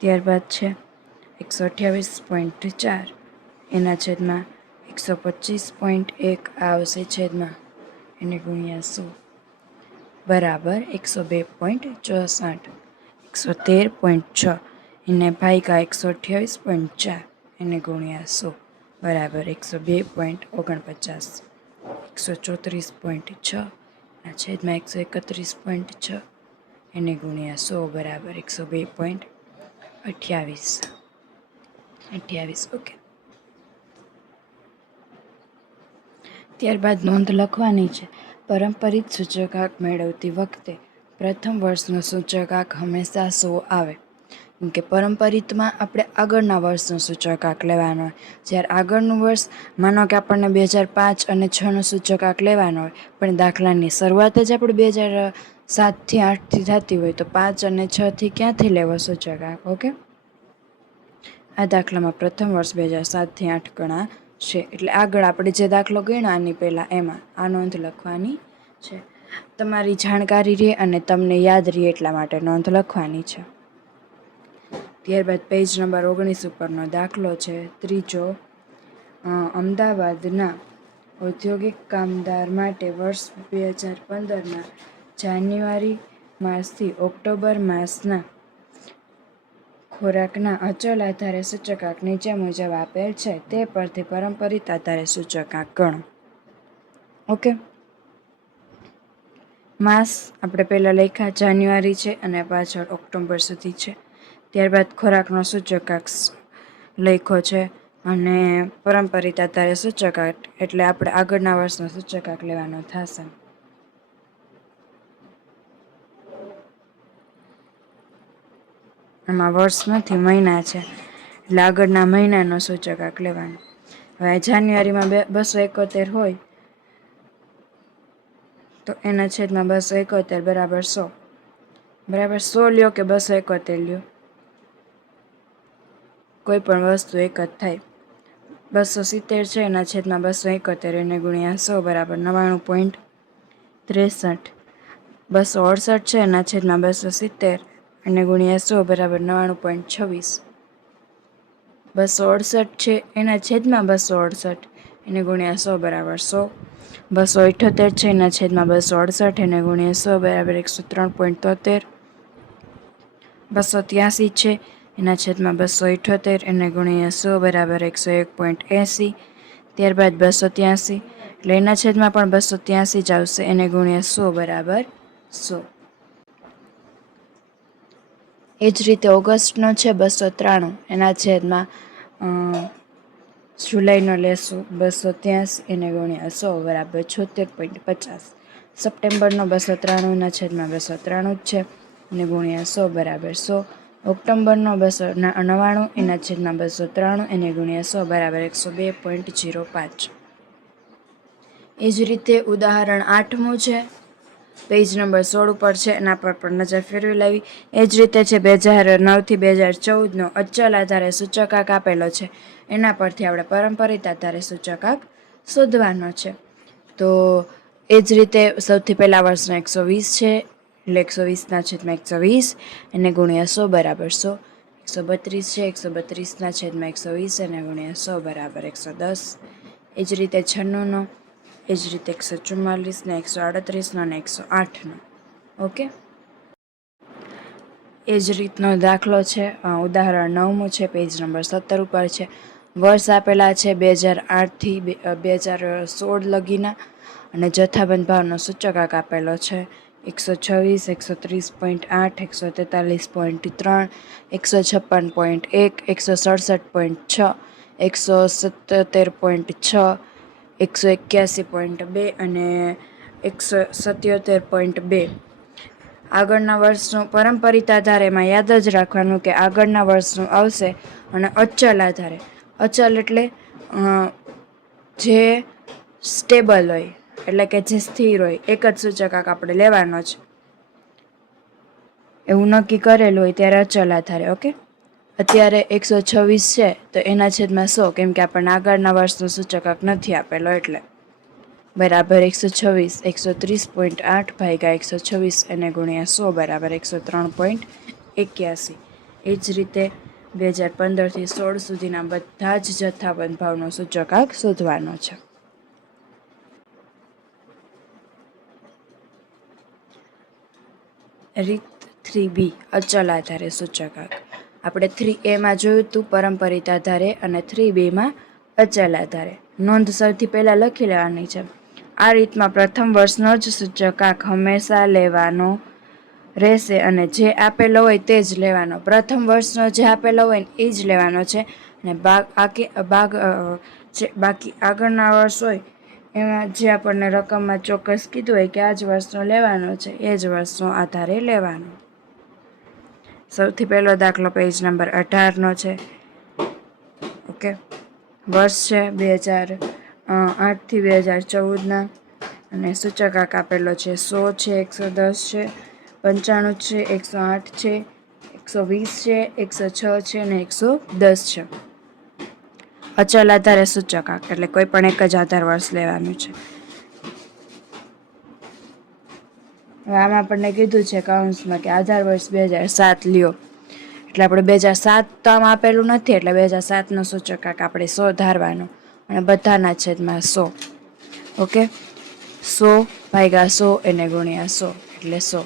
ત્યારબાદ છે 128.4 એના છેદમાં 125.1 આવશે છેદમાં એને ગુણ્યા 100 બરાબર 102.64. 113.6 એને ભાગ્યા 128.4 એને ગુણ્યા 100 બરાબર 102.49. 134.6 ના છેદમાં 131.6 એને ગુણ્યા 100 બરાબર 102.28. ઓકે. ત્યારબાદ નોંધ લખવાની છે. પરંપરિત સૂચકાંક મેળવતી વખતે પ્રથમ વર્ષનો સૂચકાંક હંમેશા 100 આવે. કેમ કે પરંપરિતમાં આપણે આગળના વર્ષનો સૂચકાંક લેવાનો હોય. જ્યારે આગળનું વર્ષ માનો કે આપણને 2005 અને 6નો સૂચકાંક લેવાનો હોય, પણ દાખલાની શરૂઆત જ આપણે 2007થી 8થી થતી હોય, તો 5 અને 6થી ક્યાંથી લેવો સૂચકાંક? ઓકે. આ દાખલામાં પ્રથમ વર્ષ 2007થી 8 ગણા છે, એટલે આગળ આપણે જે દાખલો ગણ્યો આની પહેલાં એમાં આ નોંધ લખવાની છે. તમારી જાણકારી રહે અને તમને યાદ રહે એટલા માટે નોંધ લખવાની છે. ત્યારબાદ પેજ નંબર 19 ઉપરનો દાખલો છે ત્રીજો. અમદાવાદના ઔદ્યોગિક કામદાર માટે વર્ષ 2015ના જાન્યુઆરી માસથી ઓક્ટોબર માસના ખોરાકના અચલ આધારે સૂચકાંક નીચે મુજબ આપેલ છે. તે પરથી પરંપરિત આધારે સૂચકાંક ગણો. ઓકે. માસ આપણે પહેલાં લખ્યા જાન્યુઆરી છે અને પાછળ ઓક્ટોબર સુધી છે. ત્યારબાદ ખોરાકનો સૂચકાંક લખ્યો છે અને પરંપરિત આધારે સૂચકાંક એટલે આપણે આગળના વર્ષનો સૂચકાંક લેવાનો થશે. એમાં વર્ષ નથી, મહિના છે, એટલે આગળના મહિનાનો સૂચકાંક લેવાનો. હવે જાન્યુઆરીમાં 271 હોય તો એના છેદમાં 271 બરાબર 100. બરાબર 100 લ્યો કે 271 લ્યો, કોઈ પણ વસ્તુ એક જ થાય. 270 છે એના છેદમાં 271 એને ગુણ્યા 100 બરાબર 99.63. 268 છે એના છેદમાં 270 એને ગુણ્યા 100 બરાબર 99.26. 268 છે એના છેદમાં 268 એને ગુણ્યા 100 બરાબર 100. 278 છે એના છેદમાં 268 એને ગુણ્યા 100 બરાબર 103.73. 283 છે એના છેદમાં 278 એને ગુણ્યા 100 બરાબર 101.80. ત્યારબાદ 283 એટલે એના છેદમાં પણ 283 જ આવશે, એને ગુણ્યા 100 બરાબર 100. એ જ રીતે ઓગસ્ટનો છે 293 એના છેદમાં જુલાઈનો લેશું 283 એને ગુણ્યા 100 બરાબર 76.50. સપ્ટેમ્બરનો 293ના છેદમાં 293 જ છે એને ગુણ્યા 100 બરાબર 100. ઓક્ટોબરનો 299 એના છેદમાં 293 એને ગુણ્યા 100 બરાબર 102.05. એ જ રીતે ઉદાહરણ 8મું છે, પેજ નંબર 16 ઉપર છે, એના પર પણ નજર ફેરવી લેવી. એ જ રીતે છે 2009થી 2014નો અચલ આધારે સૂચકાંક આપેલો છે, એના પરથી આપણે પરંપરિત આધારે સૂચકાંક શોધવાનો છે. તો એ જ રીતે સૌથી પહેલા વર્ષનો 120 છે, એટલે 120ના છેદમાં 120 એને ગુણ્યા 100 બરાબર 100. 132 છે 132ના છેદમાં 120 એને ગુણ્યા 100 બરાબર 110. એ જ રીતે 96નો, એ જ રીતે 144ને 138નો અને 108નો. ઓકે. એ જ રીતનો દાખલો છે, ઉદાહરણ 9મું છે, પેજ નંબર 17 ઉપર છે. વર્ષ આપેલા છે 2008થી 2016 લગીના અને જથ્થાબંધ ભાવનો સૂચકાંક આપેલો છે 126, 130.8, 143.3, 156.1, 167.6, 177.6, 181.2 અને 177.2. આગળના વર્ષનું પરંપરિત આધારે એમાં યાદ જ રાખવાનું કે આગળના વર્ષનું આવશે અને અચલ આધારે. અચલ એટલે જે સ્ટેબલ હોય, એટલે કે જે સ્થિર હોય, એક જ સૂચકાંક આપણે લેવાનો છે, એવું નક્કી કરેલું હોય ત્યારે અચલ આધારે. ઓકે. અત્યારે 126 છે તો એના છેદમાં 100, કેમ કે આપણને આગળના વર્ષનો સૂચકાંક નથી આપેલો એટલે બરાબર 126. 130.8 ભાગ્યા 126 એને ગુણ્યા 100 બરાબર 103.81. એ જ રીતે 2015થી 16 સુધીના બધા જ જથ્થાબંધ ભાવનો સૂચકાંક શોધવાનો છે. રીત 3B અચલ આધારે સૂચકાંક. આપણે 3Aમાં જોયું હતું પરંપરિત આધારે અને 3Bમાં અચલ આધારે. નોંધ સૌથી પહેલાં લખી લેવાની છે. આ રીતમાં પ્રથમ વર્ષનો જ સૂચકાંક હંમેશા લેવાનો રહેશે અને જે આપેલો હોય તે જ લેવાનો. પ્રથમ વર્ષનો જે આપેલો હોય ને એ જ લેવાનો છે અને બાકી આગળના વર્ષ હોય એમાં જે આપણને રકમમાં ચોક્કસ કીધું હોય કે આ જ વર્ષનો લેવાનો છે એ જ વર્ષનો આધારે લેવાનો. સૌથી પહેલો દાખલો પેજ નંબર 18નો છે. ઓકે, વર્ષ છે 2008થી 2014ના અને સૂચકાંક આપેલો છે 100 છે, 110 છે, 95 છે, 108 છે, 120 છે, 106 છે અને 110 છે. અચલ આધારે સૂચકાંક એટલે કોઈ પણ એક જ આધાર વર્ષ લેવાનું છે. હવે આમાં આપણને કીધું છે કૌંસમાં કે આધાર વર્ષ 2007 લ્યો, એટલે આપણે 2007 તો આમાં આપેલું નથી એટલે 2007નો સૂચકાંક આપણે 100 ધારવાનો અને બધાના છેદમાં 100. ઓકે, 100 ભાગ્યા 100 એને ગુણ્યા 100 એટલે 100.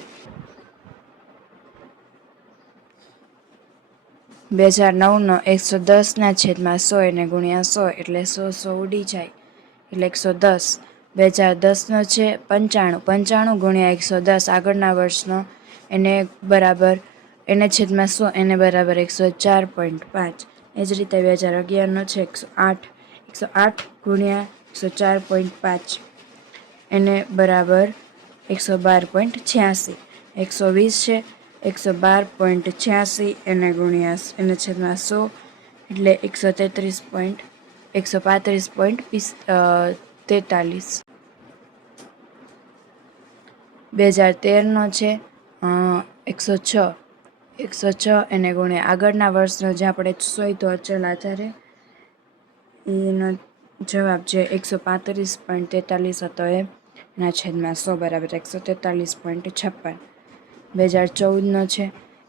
2009નો 110ના છેદમાં 100 એને ગુણ્યા 100 એટલે 100 ઉડી જાય એટલે 110. 2010નો છે 95, 95 ગુણ્યા 110 આગળના વર્ષનો એને બરાબર એને છેદમાં 100 એને બરાબર 104.5. એ જ રીતે 2011નો છે 108, 108 ગુણ્યા 104.5 એને બરાબર 112.86. 120 છે 112.86 એને ગુણ્યા એને છેદમાં 100 એટલે 135.43. 2013નો છે 106, 106 એને ગુણ્યા આગળના વર્ષનો જે આપણે શોધ્યો અચલ આધારે એનો જવાબ જે 135.43 હતો એના છેદમાં 100 બરાબર 143.56. 2014નો છે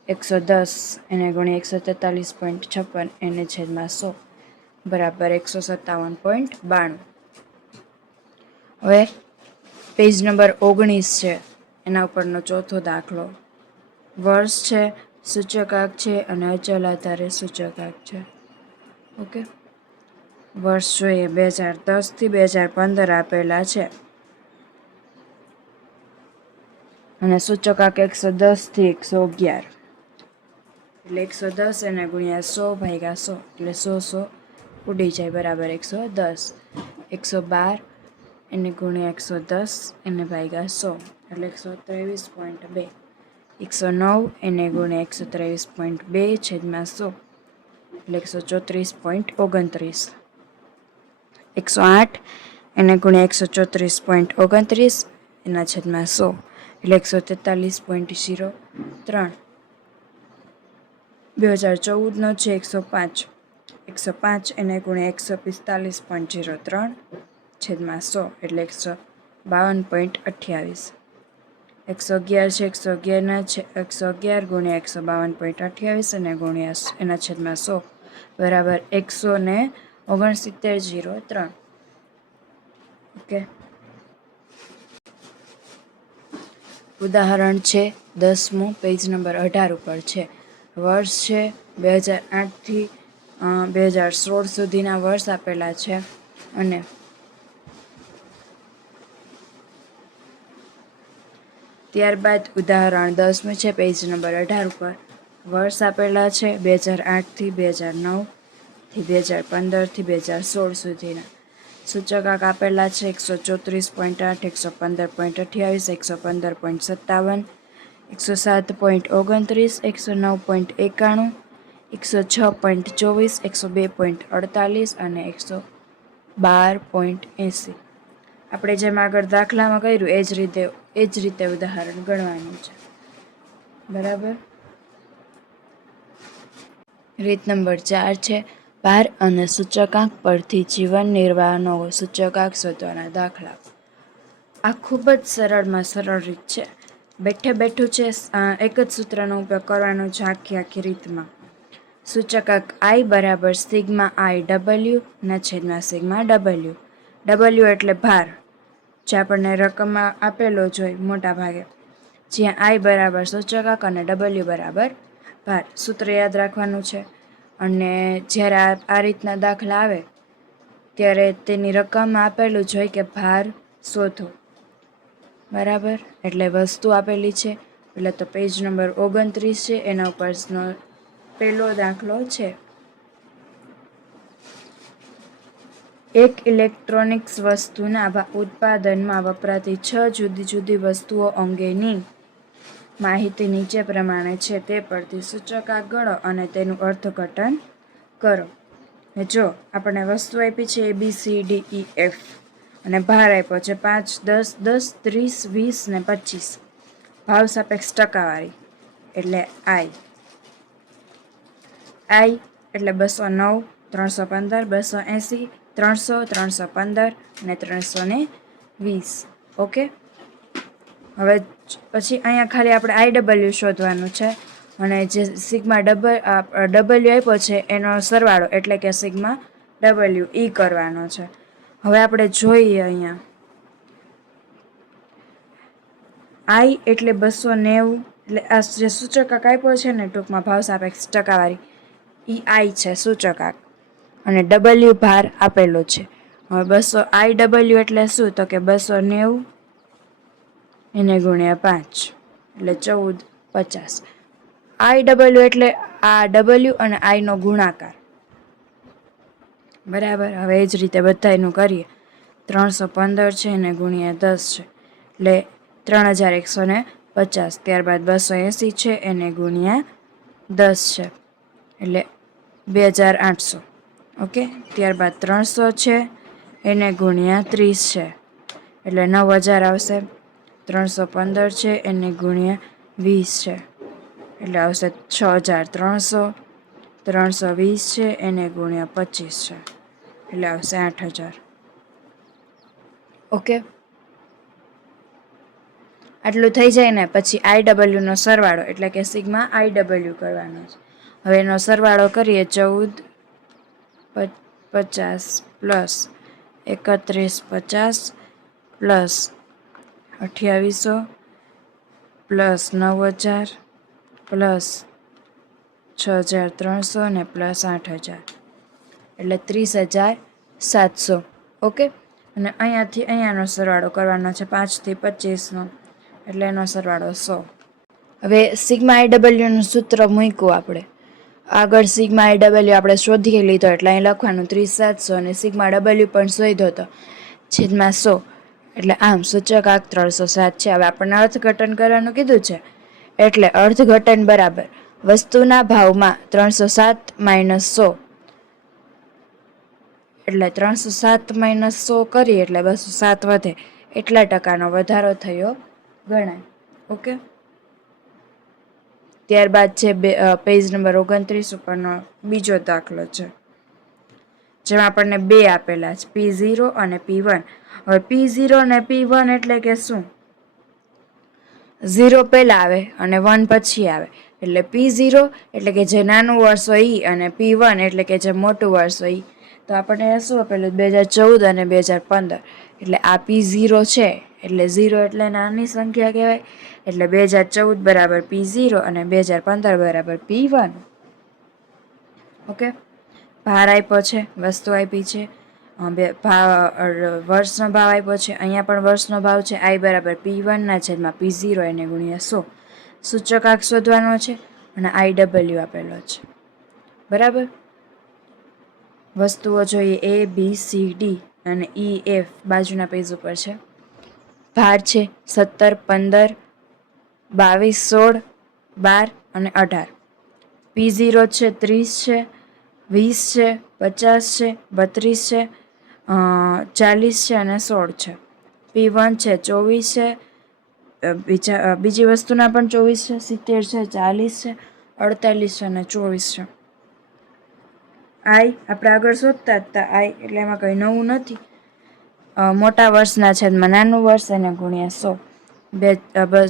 110 એને ગુણ્યા 143.56 એને છેદમાં 100 બરાબર 157.92. હવે પેજ નંબર 19 છે એના ઉપરનો ચોથો દાખલો. વર્ષ છે, સૂચકાંક છે અને અચલ આધારે સૂચકાંક છે. ઓકે, વર્ષ જોઈએ 2010થી 2015 આપેલા છે અને સૂચકાંક 110થી 111 એટલે 110 એને ગુણ્યા 100 ભાગ્યા 100 એટલે 100 ઉડી જાય બરાબર 110. 112 એને ગુણ્યા 110 એને ભાગ્યા 100 એટલે 123.2. 109 એને ગુણ્યા 123.2 છેદમાં 100 એટલે 134.29. 108 એને ગુણ્યા 134.29 એના છેદમાં 100 એટલે 143.03. 2014નો છે 105, 105 એને ગુણ્યા 145.03 છેદમાં 100 એટલે 152.28. 111 છે 111ના છે 111 ગુણ્યા 152.28 અને ગુણ્યા એના છેદમાં 100 બરાબર 169.03. ઓકે, ઉદાહરણ છે 10મું પેજ નંબર 18 ઉપર છે. વર્ષ છે 2008થી 2016 સુધીના વર્ષ આપેલા છે અને ત્યારબાદ ઉદાહરણ 10મું છે પેજ નંબર 18 ઉપર. વર્ષ આપેલા છે 2008થી 2009 થી 2015 થી 2016 સુધીના. સૂચકાંક આપેલા છે 134.8, 115.28, 115.57, 107.29, 109.91, 106.24, 102.48 અને 112.80. આપણે જેમ આગળ દાખલામાં કર્યું એ જ રીતે ઉદાહરણ ગણવાનું છે. બરાબર. રીત નંબર 4 છે ભાર અને સૂચકાંક પરથી જીવન નિર્વાહનો સૂચકાંક શોધવાના દાખલા. આ ખૂબ જ સરળમાં સરળ રીત છે. બેઠે બેઠું છે એક જ સૂત્રનો ઉપયોગ કરવાનો છે આખી રીતમાં. સૂચકાંક I બરાબર સિગ્મા I ડબલ્યુ ના છેદમાં સિગ્મા ડબલ્યુ. ડબલ્યુ એટલે ભાર જે આપણને રકમમાં આપેલો જ હોય મોટા ભાગે જ્યાં આઈ બરાબર સૂચકાંક અને ડબલ્યુ બરાબર ભાર. સૂત્ર યાદ રાખવાનું છે. અને જ્યારે આ રીતના દાખલા આવે ત્યારે તેની રકમ આપેલું જ હોય કે ભાર શોધો. બરાબર, એટલે વસ્તુ આપેલી છે. એટલે તો પેજ નંબર 29 છે, એના ઉપરનો પહેલો દાખલો છે. એક ઇલેક્ટ્રોનિક્સ વસ્તુના ઉત્પાદનમાં વપરાતી 6 જુદી જુદી વસ્તુઓ અંગેની માહિતી નીચે પ્રમાણે છે. તે પરથી સૂચકાંક ગણો અને તેનું અર્થઘટન કરો. જો આપણને વસ્તુ આપી છે ABCDEF અને ભાર આપ્યો છે 5, 10, 10, 30, 20 ને 25. ભાવ સાપેક્ષ ટકાવારી એટલે I એટલે 209, 315, 280, 300, 315 અને 320. ઓકે, હવે પછી અહીંયા ખાલી આપણે IW શોધવાનું છે. અને જે સિગ્મા ડબલ્યુ આપ્યો છે એનો સરવાળો એટલે કે સિગ્મા ડબલ્યુ કરવાનો છે. હવે આપણે જોઈએ અહીંયા I એટલે 290, એટલે આ જે સૂચકાંક આપ્યો છે ને ટૂંકમાં ભાવ સાપેક્ષ ટકાવારી I છે સૂચકાંક, અને ડબલ્યુ ભાર આપેલો છે. હવે 200 IW એટલે શું? તો કે 290 એને ગુણ્યા 5 એટલે 1450. IW એટલે આ W અને I નો ગુણાકાર. બરાબર, હવે એ જ રીતે બધાયનું કરીએ. 315 છે એને ગુણ્યા 10 છે એટલે 3150. ત્યારબાદ 280 છે એને ગુણ્યા 10 છે એટલે 2800. ઓકે, ત્યારબાદ 300 છે એને ગુણ્યા 30 છે એટલે 9000 આવશે. 315 છે એને ગુણ્યા 20 છે એટલે આવશે 6300. 320 છે એને ગુણ્યા 25 છે એટલે આવશે 8000. ઓકે, આટલું થઈ જાય ને પછી IW નો સરવાળો એટલે કે સિગ્મા IW કરવાનો છે. હવે એનો સરવાળો કરીએ. 1450 પ્લસ 3150 પ્લસ 2800 પ્લસ 9000 પ્લસ 6300 ને પ્લસ 8000 એટલે 30700. ઓકે, અને અહીંયાથી અહીંયાનો સરવાળો કરવાનો છે 5 થી 25નો એટલે એનો સરવાળો 100. હવે સિગ્મા IWનું સૂત્ર મૂક્યું આપણે આગળ. સિગ્મા IW આપણે શોધી લીધો એટલે અહીં લખવાનું 30700 અને સિગ્મા W પણ શોધ્યો હતો છેદમાં 100 એટલે આમ સૂચકાંક 307 છે. હવે આપણને અર્થઘટન કરવાનું કીધું છે એટલે અર્થઘટન બરાબર વસ્તુના ભાવમાં 307 માઇનસ 100 એટલે 307 માઇનસ 100 કરીએ એટલે 207 વધે. એટલા ટકાનો વધારો થયો ગણાય. ઓકે, ત્યારબાદ છે પેજ નંબર 29 ઉપરનો બીજો દાખલો છે જેમાં આપણને બે આપેલા છે P0 અને P1. હવે P0 અને P1 એટલે કે શું? 0 પહેલા આવે અને 1 પછી આવે એટલે P0 એટલે કે જે નાનું વર્ષ હોય અને P1 એટલે કે જે મોટું વર્ષ હોય. તો આપણને શું આપેલું? 2014 અને 2015. એટલે આ P0 છે એટલે 0 એટલે નાની સંખ્યા કહેવાય. એટલે 2014 બરાબર P0 અને 2015 બરાબર P1. ઓકે, ભાર આપ્યો છે, વસ્તુ આપી છે, વર્ષનો ભાવ આપ્યો છે. અહીંયા પણ વર્ષનો ભાવ છે. I બરાબર P1 ના છેદમાં P0 એને ગુણ્યા 100. સૂચકાંક શોધવાનો છે અને IW આપેલો છે. બરાબર, વસ્તુઓ જોઈએ ABCD અને EF બાજુના પેજ ઉપર છે. ભાર છે 17, 15, 22, 16, 12 અને 18. P0 છે 30 છે, 20 છે, 50 છે, 32 છે, 40 છે અને 16 છે. P1 છે 24 છે, બીજી વસ્તુના પણ 24 છે, 70 છે, 40 છે, 48 છે અને 24 છે. I આપણે આગળ શોધતા હતા I એટલે એમાં કંઈ નવું નથી. મોટા વર્ષના છેદમાં નાનું વર્ષ એને ગુણ્યા 100.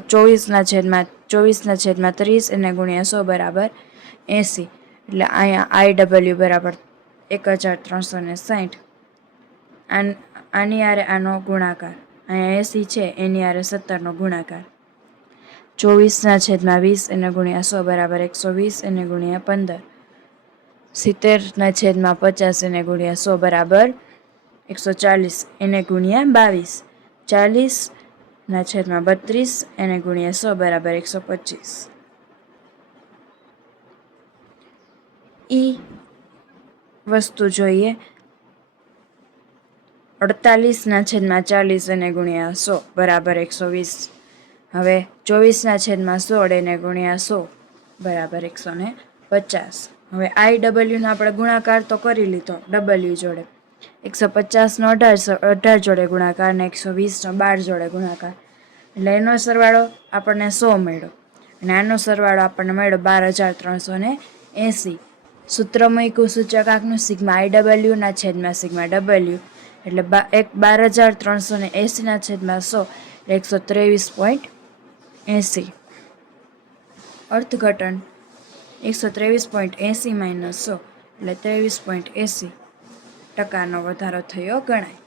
24 છેદમાં 30 એને ગુણ્યા 100 બરાબર 80. એટલે અહીંયા IW બરાબર 1360. આની આરે આનો ગુણાકાર. અહીંયા 80 છે એની આરે 17નો ગુણાકાર. 24/20 એને ગુણ્યા 100 બરાબર 120 એને ગુણ્યા 15. 70/50 એને ગુણ્યા 100 બરાબર 140 એને ગુણ્યા 22. 40/32 એને ગુણ્યા 100 બરાબર 125. વસ્તુ જોઈએ. 48/40 એને ગુણ્યા 100 બરાબર 120. હવે 24/16 એને ગુણ્યા 100 બરાબર 150. હવે IW આપણે ગુણાકાર તો કરી લીધો W જોડે. 150નો 18 જોડે ગુણાકાર અને 120નો 12 જોડે ગુણાકાર. એટલે એનો સરવાળો આપણને 100 મળ્યો અને આનો સરવાળો આપણને મળ્યો 12,380. સૂત્ર મૂક્યું સૂચકાંકનું સિગ્મા IW/સિગ્મા W એટલે 12,380/100 123.80. અર્થઘટન 123.80 - 100 એટલે 23.80% વધારો થયો ગણાય.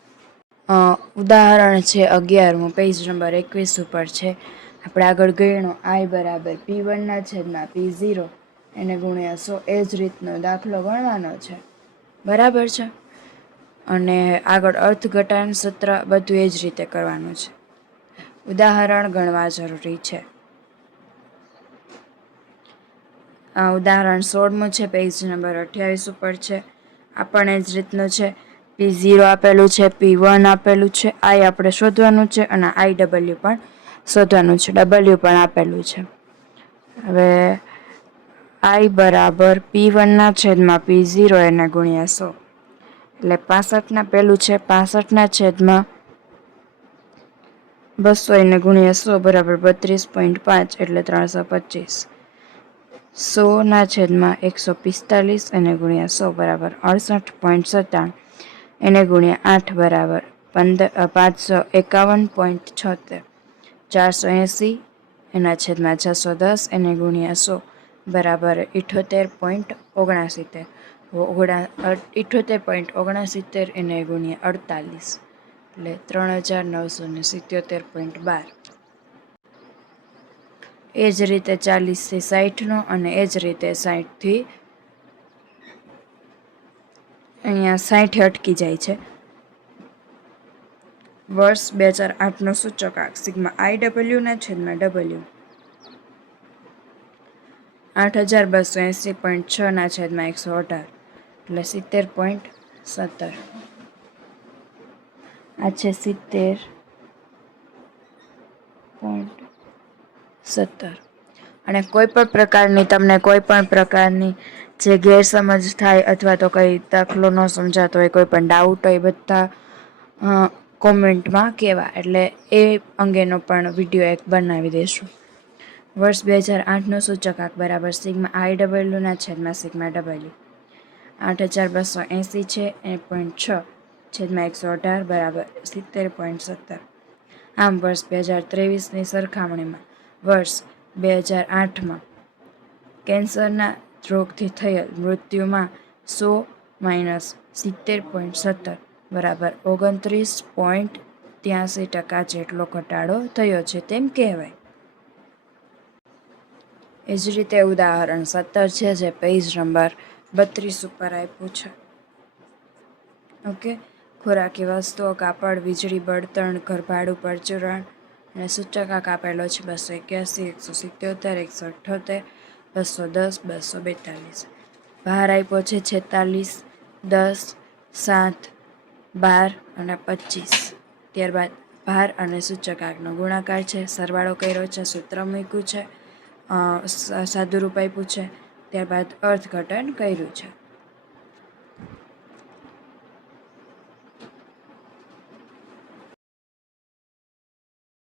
ઉદાહરણ છે 11, પેજ નંબર 21 ઉપર છે. આપણે આગળ ગણ્યો I બરાબર P1/P0 એને ગુણ્યા 100 એ જ રીતનો દાખલો ગણવાનો છે. બરાબર છે. અને આગળ અર્થઘટન સૂત્ર બધું એ જ રીતે કરવાનું છે. ઉદાહરણ ગણવા જરૂરી છે. ઉદાહરણ 16 છે, પેજ નંબર 28 ઉપર છે. આપણને જ રીતનું છે. P0 આપેલું છે, P1 આપેલું છે, I આપણે શોધવાનું છે અને IW પણ શોધવાનું છે. W પણ આપેલું છે. હવે I બરાબર P1/P0 એને ગુણ્યા 100 એટલે 65 પેલું છે 65/200 એને ગુણ્યા 100 બરાબર 32.5 એટલે 325. 100/145 એને ગુણ્યા 100 બરાબર 68.97 એને ગુણ્યા 8 બરાબર 551.76. 480/610 એને ગુણ્યા 100 બરાબર 78.69. 78.69 એને ગુણ્યા 48 એટલે 3,977.12. એ જ રીતે 40થી 60નો અને એ જ રીતે 60થી અહીંયા 60 અટકી જાય છે. વર્ષ 2008નો સૂચકાંક સિગ્મા IW/W 8,280.6/118 એટલે 70.17. આ છે 70.17. અને કોઈ પણ પ્રકારની તમને કોઈ પણ પ્રકારની જે ગેરસમજ થાય અથવા તો કંઈ દાખલો ન સમજાતો હોય, કોઈ પણ ડાઉટ હોય, બધા કોમેન્ટમાં કહેવા, એટલે એ અંગેનો પણ વિડીયો એક બનાવી દઈશું. વર્ષ 2008નો સૂચકાંક બરાબર સિગ્મા IW/સિગ્મા W 8,280 છે 6/118 બરાબર 70.17. આમ વર્ષ 2023ની સરખામણીમાં વર્ષ 2008માં કેન્સરના રોગથી થયેલ મૃત્યુમાં 100 - 70.17 બરાબર 29.83% જેટલો ઘટાડો થયો છે તેમ કહેવાય. એ જ રીતે ઉદાહરણ 17 છે, જે પેજ નંબર 32 ઉપર આપ્યું છે. ઓકે. ખોરાકી વસ્તુઓ, કાપડ, વીજળી, બળતણ, ઘરભાડું, પરચુરણ અને સૂચકાંક આપેલો છે 281, 177, 178, 210, 242. ભાર આપ્યો છે 46, 10, 7, 12 અને 25. ત્યારબાદ ભાર અને સૂચકાંકનો ગુણાકાર છે, સરવાળો કર્યો છે, સૂત્ર મૂક્યું છે, સાદુરૂપ આપ્યું છે, ત્યારબાદ અર્થઘટન કર્યું છે.